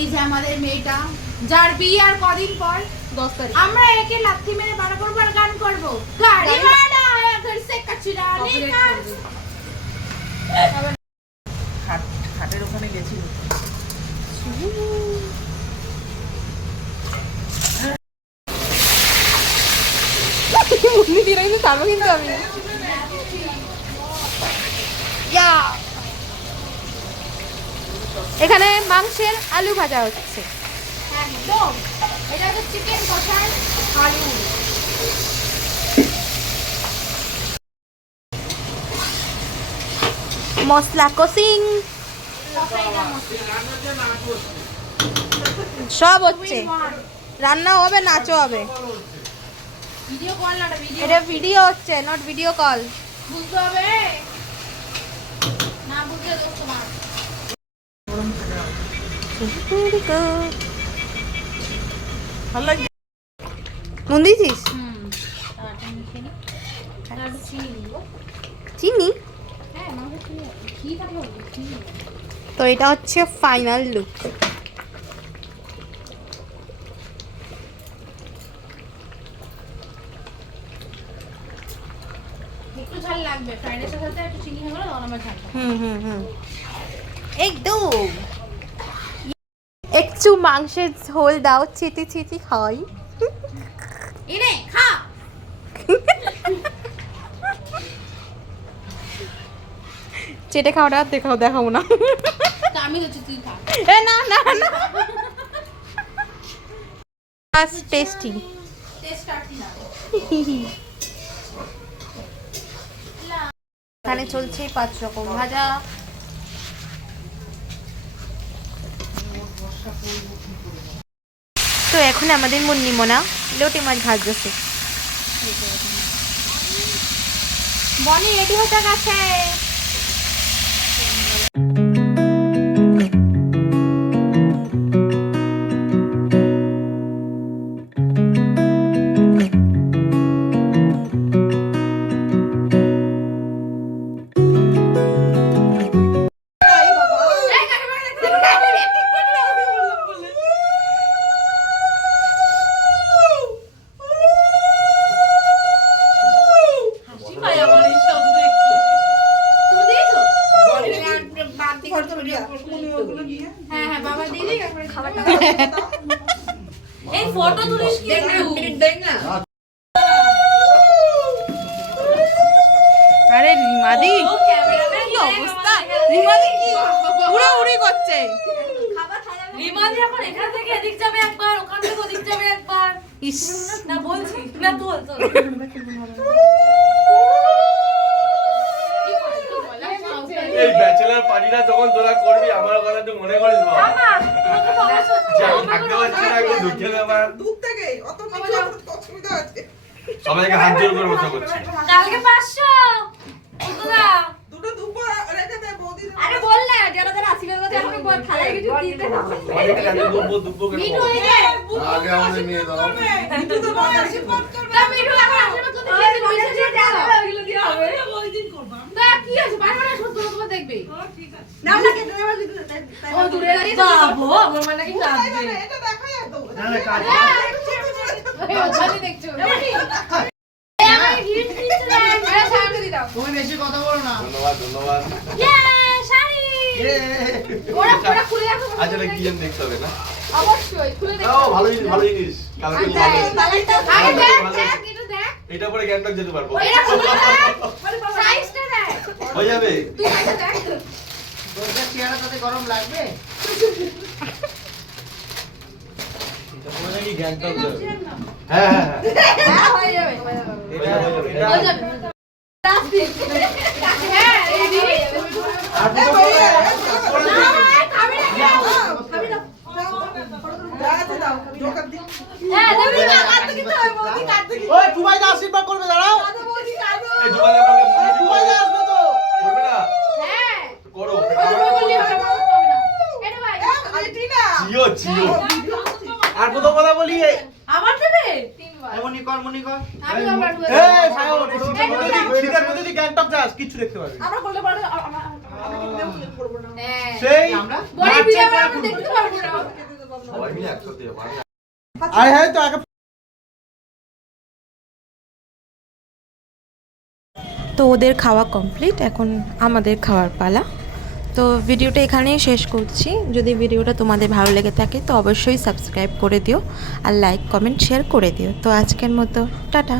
এই যে আমাদের মেয়েটা যার বিয়ে আর কদিন পর 10 তারিখ আমরা একে লাথি মেরে বাড়া করব আর গান করব গাড়ি वाला आया घर से कचरा लेकर হাটের ওখানে গেছিল মুন্নি দিরাই না তারপর কিন্তু আমি এখানে মাংসের আলু ভাজা হচ্ছে। একদম এটা হচ্ছে চিকেন কষার আলু মশলা কষিং সব হচ্ছে, রান্না হবে, নাচও হবে। ভিডিও কল না ভিডিও এটা ভিডিও হচ্ছে, নট ভিডিও কল। বুঝতে হবে না, বুঝলে দোস্ত মা ভালো লাগে। নুন দিয়েছিস? চিনি? তো এটা হচ্ছে ফাইনাল লুক। একটু ঝাল লাগবে, ফ্রাইড রাইসের সাথে একটু চিনি হয়ে গেলে তখন আমার ঝাল একদম একটু মাংসের ঝোল দাও, চিটি চিটি খাই। এনে খা চেটে খাওয়াটা দেখাবো না। আমি হচ্ছে তুই খা এ না না না, টেস্টি। টেস্ট আসি না এখানে চলছে 5 রকম ভাজা। তো এখন আমাদের মুন্নিমোনা লোটে মাছ ভাজছে। বনি রেডি হতে গেছে। হ্যাঁ বাবা দিদি খাবারটা এই ফটো তুলিস কি দেখ না। আরে রিমাদি ও ক্যামেরাম্যান কি অবস্থা, রিমাদি কি উড়াউড়ি করছে। রিমাদি এখন এখান থেকে এদিক যাবে একবার, ওখান থেকে ওদিক যাবে একবার। ইস না বলছি না তুই চল এই ব্যাচেলর পার্টিটা যখন তোরা করবি আমার কথা একটু মনে করিস বাবা। যে আমি থাকতে পারছি না, একটু দুঃখের ব্যাপার। দূর থেকে অত নিচে অসুবিধা আছে। সবাইকে হাত জোর করে বসে করছি। কালকে 500 কতদা দুটো দুপো রেখে দে বৌদি। আরে বল না যারা যারা আশীর্বাদ করতে এখন বল থালায় কিছু দিতে না। অনেকে জানে দুব্বো করে মিঠু এই যে আগে আমাদের নিয়ে দাও। মিঠু তো বড় আশীর্বাদ করবে। তা মিঠু এখন আশীর্বাদ করতে গিয়ে পয়সা দিয়ে যাবে ওগুলো দিয়ে হবে। ওই দিন করবা। তা কি আছে বারবার শুধু তোমার দেখবে। ঠিক আছে। নাও না কেন এবার ও দূরে দাঁড়িয়ে বাবু আমার মানে কি কাঁদবে। এটা দেখা যায় তো। না না কাজ এই ওখানে দেখছো এই আমার গিফট দিতে দেন। আরে শাড়ি দি দাও। তুমি বেশি কথা বলো না। ধন্যবাদ ধন্যবাদ। ইয়ে শাড়ি ওরা পুরো খুলে রাখো। আচ্ছা এটা কি যেন দেখতে হবে না? অবশ্যই খুলে ও দেখো। ভালো জিনিস কালকে তো ভালো। আরে দেখ দেখ এটা দেখ। এটা পরে গ্যাংটক যেতে পারবো। এটা খুলে দেখ। সাইজটা দেখ। হয়ে যাবে। তুই সাইজটা দেখ। তোর চেহারা তাতে গরম লাগবে? এটা পরে নাকি গ্যাংটক যাবে। হ্যাঁ হ্যাঁ হ্যাঁ। হ্যাঁ হয়ে যাবে। এটা হয়ে যাবে। হয়ে যাবে। হ্যাঁ রেডি। আর না খাবি না খাবি না। দাঁড়াতে দাও জোকার দি। হ্যাঁ তুমি না কাটতে দিতে হবে বৌদি কাটতে দিতে। ওই দুবাই দা আশীর্বাদ করবে, দাঁড়াও। বৌদি কাটো। এই দুবারে বলে দুবাই দা আসবে তো। করবে না? হ্যাঁ করো। ওই বললি হবে না। এটা ভাই আলটিনা। জিও জিও। আর কত কথা বলি? আমার দেবে তিনবার। মনি কর, মনি কর। আমি আমার এই সায়ন, শীতের মধ্যে তুই গ্যাংটক যাস, কিচ্ছু দেখতে পারবি না। আমরা করলে পারে আমরা কিন্তু করব না। হ্যাঁ সেই বড় ভিডিও আমরা দেখতে পারবো না। সবাই মিলে একসাথে যাবো। আরে হ্যাঁ তো আগে তো ওদের খাওয়া কমপ্লিট, এখন আমাদের খাওয়ার পালা। তো ভিডিওটা এখানেই শেষ করছি। যদি ভিডিওটা তোমাদের ভালো লেগে থাকে তো অবশ্যই সাবস্ক্রাইব করে দিও আর লাইক কমেন্ট শেয়ার করে দিও। তো আজকের মতো টাটা।